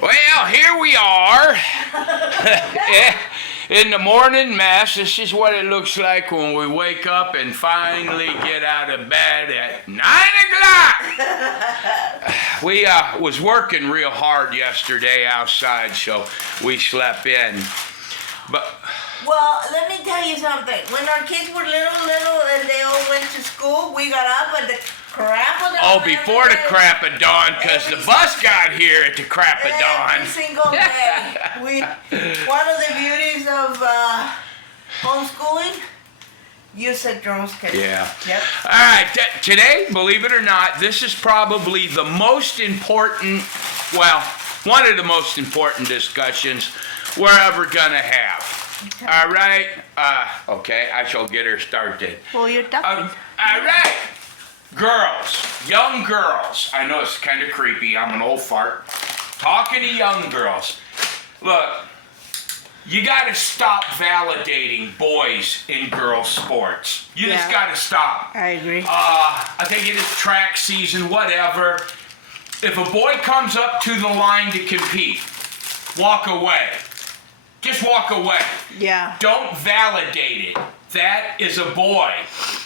Well, here we are in the morning mass. This is what it looks like when we wake up and finally get out of bed at 9 o'clock. We was working real hard yesterday outside, so we slept in. But well, let me tell you something. When our kids were little, and they all went to school, we got up at the crap of dawn. oh, before the crap of dawn, because the bus got here at the crap of dawn. Every single day. One of the beauties of homeschooling, you said drone schedule. Yeah. Yep. All right. Today, believe it or not, this is probably the most important, well, one of the most important discussions we're ever going to have. Okay. All right? Okay, I shall get her started. Well, you're talking. All right. Girls, young girls. I know it's kind of creepy. I'm an old fart. Talking to young girls. Look, you got to stop validating boys in girls' sports. You just got to stop. I agree. I think it is track season, whatever. If a boy comes up to the line to compete, walk away. Just walk away. Yeah. Don't validate it. That is a boy.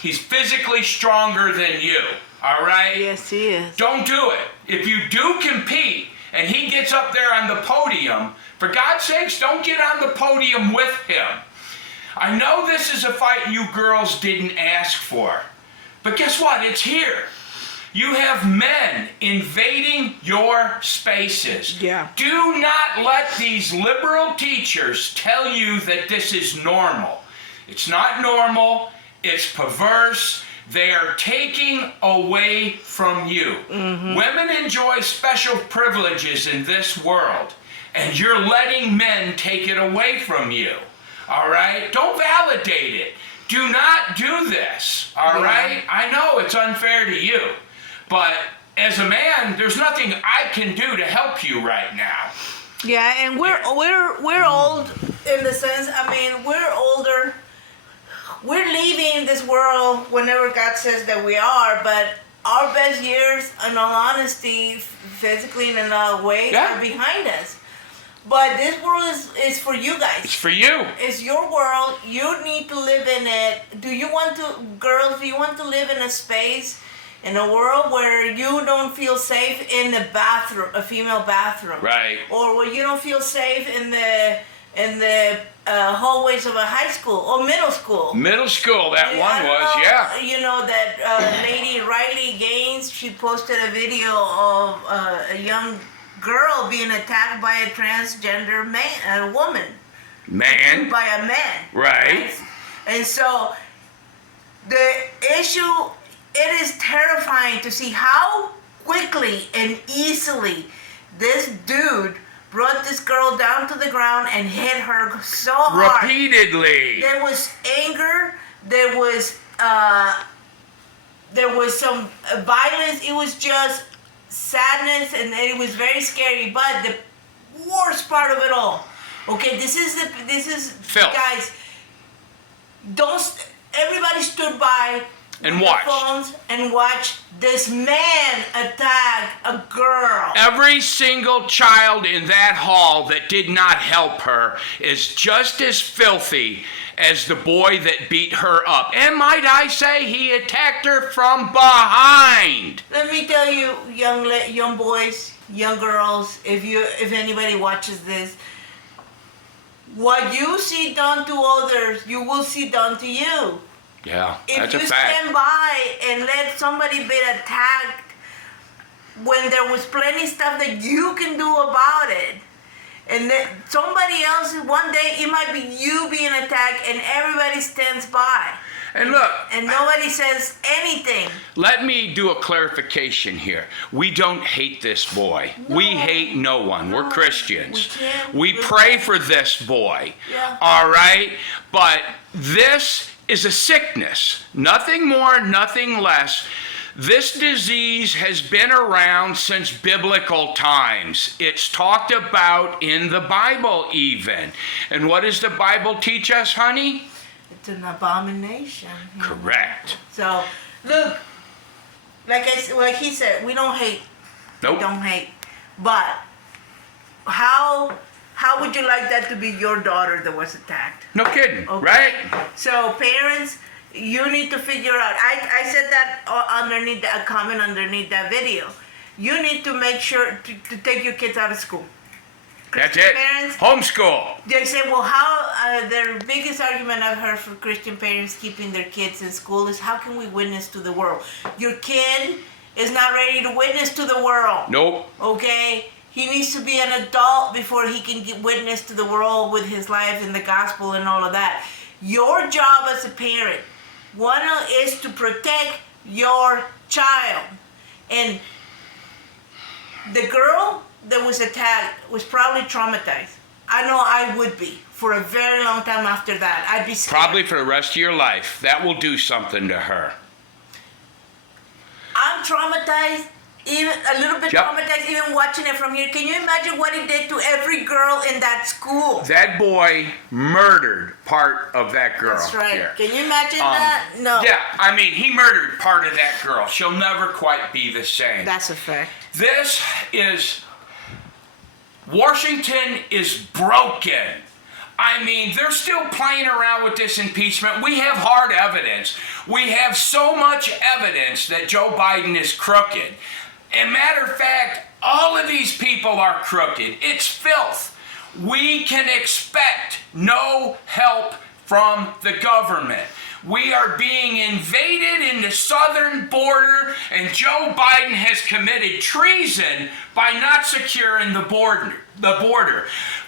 He's physically stronger than you. All right? Yes, he is. Don't do it. If you do compete and he gets up there on the podium, for God's sakes, don't get on the podium with him. I know this is a fight you girls didn't ask for, but guess what? It's here. You have men invading your spaces. Yeah. Do not let these liberal teachers tell you that this is normal. It's not normal. It's perverse. They are taking away from you. Mm-hmm. Women enjoy special privileges in this world, and you're letting men take it away from you. All right? Don't validate it. Do not do this. All right? I know it's unfair to you. But as a man, there's nothing I can do to help you right now. Yeah, and we're old in the sense. I mean, we're older. We're leaving this world whenever God says that we are. But our best years, in all honesty, physically and in a way, are behind us. But this world is for you guys. It's for you. It's your world. You need to live in it. Do you want to live in a space? In a world where you don't feel safe in the bathroom, a female bathroom, right? Or where you don't feel safe in the hallways of a high school or middle school. Middle school, that You know that lady Riley Gaines. She posted a video of a young girl being attacked by a transgender woman. Man. By a man. Right. And so the issue. It is terrifying to see how quickly and easily this dude brought this girl down to the ground and hit her so hard. Repeatedly. There was anger. There was some violence. It was just sadness, and it was very scary. But the worst part of it all, okay, this is Filth. Guys. Everybody stood by. And watch. Phones and watch this man attack a girl. Every single child in that hall that did not help her is just as filthy as the boy that beat her up. And might I say, he attacked her from behind. Let me tell you, young boys, young girls, if anybody watches this, what you see done to others, you will see done to you. Yeah, that's a fact. If you stand by and let somebody be attacked when there was plenty stuff that you can do about it, and then somebody else, one day it might be you being attacked and everybody stands by. And look. And nobody says anything. Let me do a clarification here. We don't hate this boy. No. We hate no one. We're Christians. We pray for this boy. Yeah. All right? But this is a sickness. Nothing more, nothing less. This disease has been around since biblical times. It's talked about in the Bible even. And what does the Bible teach us, honey? It's an abomination. Correct. So, look, like he said, we don't hate. Nope. We don't hate. But how would you like that to be your daughter that was attacked? No kidding, Okay. right? So parents, you need to figure out. I said that underneath a comment underneath that video. You need to make sure to take your kids out of school. That's Christian it. Parents, Homeschool. they say, well, how their biggest argument I've heard for Christian parents keeping their kids in school is how can we witness to the world? Your kid is not ready to witness to the world. Nope. Okay? He needs to be an adult before he can witness to the world with his life and the gospel and all of that. Your job as a parent, one is to protect your child. And the girl that was attacked was probably traumatized. I know I would be for a very long time after that. I'd be scared. Probably for the rest of your life. That will do something to her. I'm traumatized, even a little bit Yep. traumatized, even watching it from here. Can you imagine what it did to every girl in that school? That boy murdered part of that girl. That's right. Here. Can you imagine that? No. Yeah, I mean, he murdered part of that girl. She'll never quite be the same. That's a fact. This is, Washington is broken. I mean, they're still playing around with this impeachment. We have hard evidence. We have so much evidence that Joe Biden is crooked. And matter of fact, all of these people are crooked. It's filth. We can expect no help from the government. We are being invaded in the southern border, and Joe Biden has committed treason by not securing the border.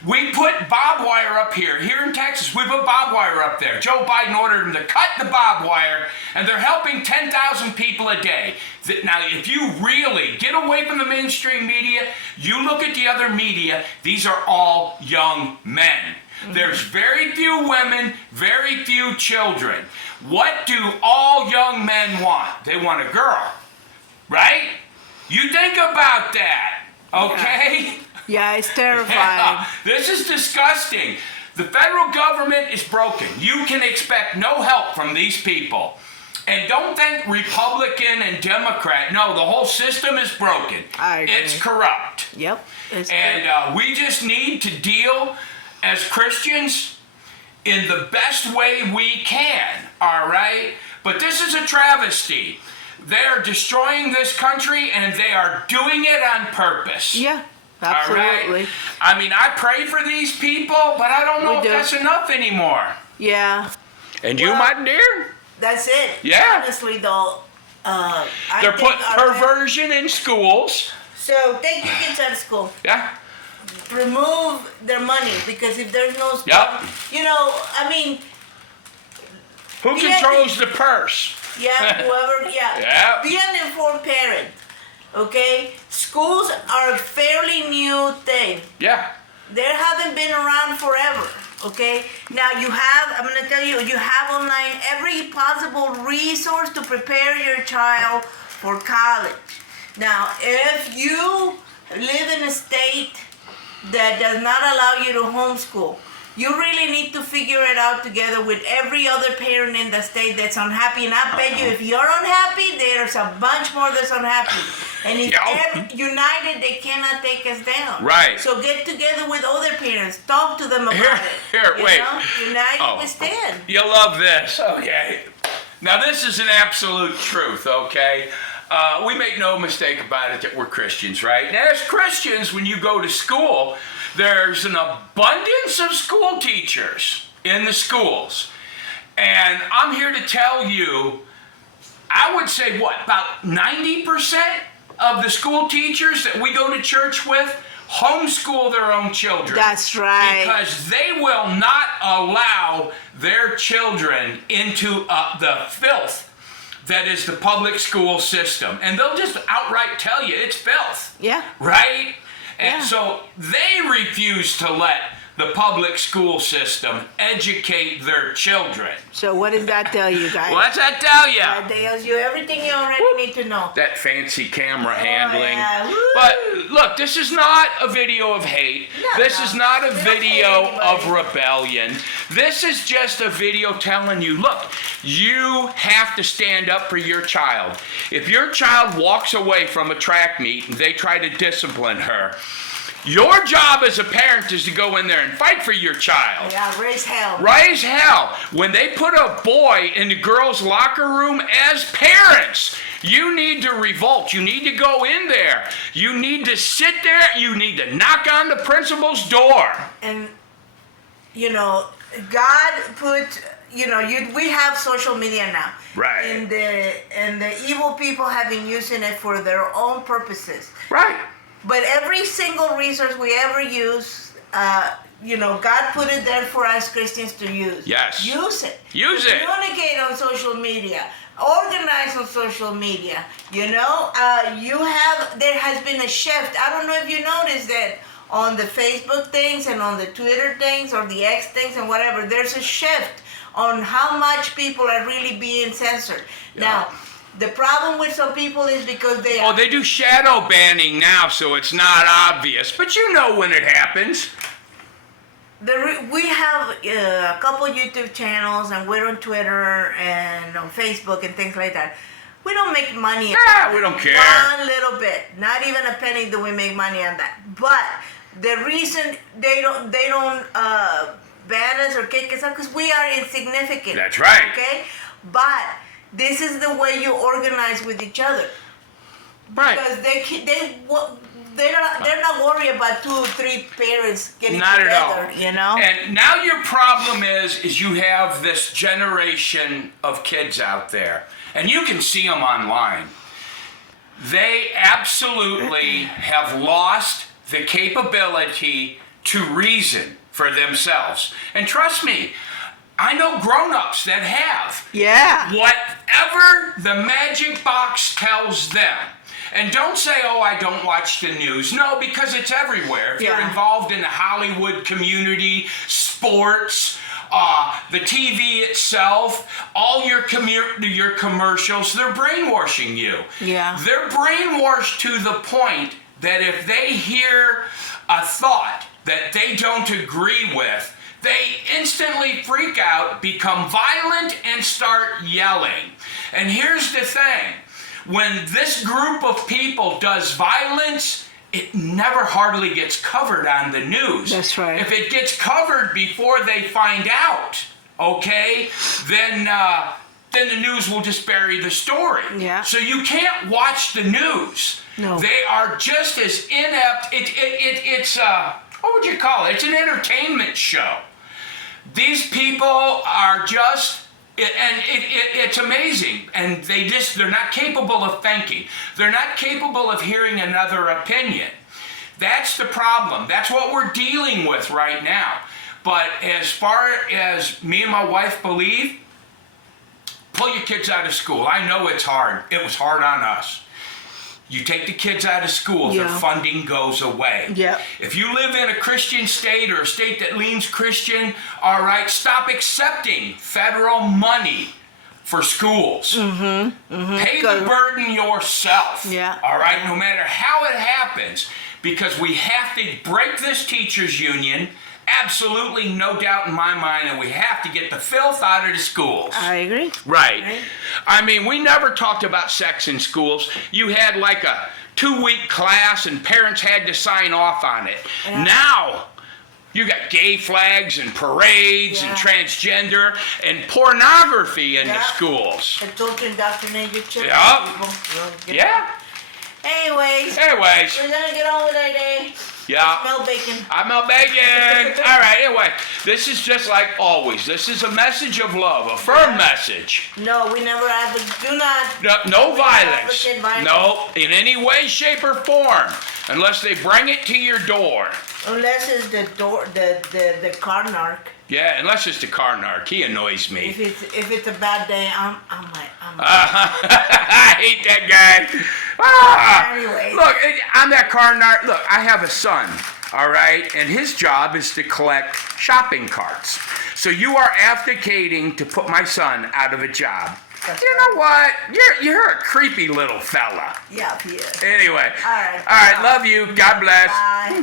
We put barbed wire up here in Texas. We put barbed wire up there. Joe Biden ordered them to cut the barbed wire, and they're helping 10,000 people a day. Now, if you really get away from the mainstream media, you look at the other media, these are all young men. There's very few women, very few children. What do all young men want? They want a girl, right? You think about that, okay? Yeah, it's terrifying. Yeah, this is disgusting. The federal government is broken. You can expect no help from these people. And don't think Republican and Democrat. No, the whole system is broken. I agree. It's corrupt. Yep. It's And we just need to deal as Christians in the best way we can, all right? But this is a travesty. They are destroying this country, and they are doing it on purpose. Yeah, All absolutely. right? I mean, I pray for these people, but I don't know We if do. that's enough anymore. Yeah, And you, Well- my dear? that's it. Yeah. Honestly, though, I They're think putting our perversion in schools. So take your kids out of school. Yeah. Remove their money, because if there's no school, Yep. you know, I mean, Who Yeah. controls the purse? yeah, whoever, yeah. Yeah. Be an informed parent, okay? Schools are a fairly new thing. Yeah. They haven't been around forever, okay? Now you have, I'm gonna tell you, you have online every possible resource to prepare your child for college. Now, if you live in a state that does not allow you to homeschool, you really need to figure it out together with every other parent in the state that's unhappy. And I bet you if you're unhappy, there's a bunch more that's unhappy. And if Yeah. united, they cannot take us down. Right. So get together with other parents. Talk to them about Here, it. You wait. know? United Oh. we stand. You'll love this. Okay. Now, this is an absolute truth, okay? We make no mistake about it that we're Christians, right? And as Christians, when you go to school, there's an abundance of school teachers in the schools. And I'm here to tell you, I would say, what, about 90% of the school teachers that we go to church with homeschool their own children. That's right. Because they will not allow their children into the filth that is the public school system. And they'll just outright tell you it's filth. Yeah. Right? And Yeah. so they refuse to let the public school system educate their children. So what does that tell you guys? What's that tell you? That tells you everything you already need to know. That fancy camera handling. yeah. Woo. But look, this is not a video of hate. No, This no. is not a We don't hate video of anybody. rebellion. This is just a video telling you, look, you have to stand up for your child. If your child walks away from a track meet and they try to discipline her, Your job as a parent is to go in there and fight for your child. Yeah, raise hell. Raise hell. When they put a boy in the girls' locker room, as parents, you need to revolt. You need to go in there. You need to sit there. You need to knock on the principal's door. And, you know, God put, you know, we have social media now. Right. And the evil people have been using it for their own purposes. Right. But every single resource we ever use, you know, God put it there for us Christians to use. Yes. Use it. Use it. Communicate on social media. Organize on social media. You know, there has been a shift. I don't know if you noticed that on the Facebook things and on the Twitter things or the X things and whatever, there's a shift on how much people are really being censored. Yeah. Now, the problem with some people is because they Oh, they do shadow banning now, so it's not obvious. But you know when it happens. We have a couple YouTube channels, and we're on Twitter and on Facebook and things like that. We don't make money. We don't care. One little bit, not even a penny do we make money on that. But the reason they don't ban us or kick us out because we are insignificant. That's right. Okay, but this is the way you organize with each other. Right. Because they're not worried about 2 or 3 parents getting Not together. at all. You know. And now your problem is you have this generation of kids out there, and you can see them online. They absolutely have lost the capability to reason for themselves. And trust me, I know grown-ups that have. Yeah. Whatever the magic box tells them. And don't say, oh, I don't watch the news. No, because it's everywhere. If you're involved in the Hollywood community, sports, the TV itself, all your commercials, they're brainwashing you. Yeah. They're brainwashed to the point that if they hear a thought that they don't agree with, they instantly freak out, become violent, and start yelling. And here's the thing. When this group of people does violence, it never hardly gets covered on the news. That's right. If it gets covered before they find out, okay, then the news will just bury the story. Yeah. So you can't watch the news. No. They are just as inept. It's what would you call it? It's an entertainment show. These people are just, it's amazing, and they're not capable of thinking. They're not capable of hearing another opinion. That's the problem. That's what we're dealing with right now. But as far as me and my wife believe, pull your kids out of school. I know it's hard. It was hard on us. You take the kids out of school, their funding goes away. Yeah. If you live in a Christian state or a state that leans Christian, all right, stop accepting federal money for schools. Pay the burden yourself. Yeah. All right, no matter how it happens, because we have to break this teachers union. Absolutely no doubt in my mind, and we have to get the filth out of the schools. I agree. Right. I mean, we never talked about sex in schools. You had like a 2-week class and parents had to sign off on it. Yeah. Now, you got gay flags and parades and transgender and pornography in the schools. And don't indoctrinate your children. Yeah. Anyways, we're gonna get on with our day. Yeah. I smell bacon. I smell bacon. All right, anyway, this is just like always. This is a message of love, a firm message. No, we never do not. No violence. Violence. No, in any way, shape, or form, unless they bring it to your door. Unless it's the car narc. Yeah, unless it's the car narc. He annoys me. If it's a bad day, I'm I hate that guy. Anyway. Look, I'm that car narc. Look, I have a son, all right? And his job is to collect shopping carts. So you are abdicating to put my son out of a job. You know what? You're a creepy little fella. Yeah, he is. Anyway. All right. Love you. God bless. Bye.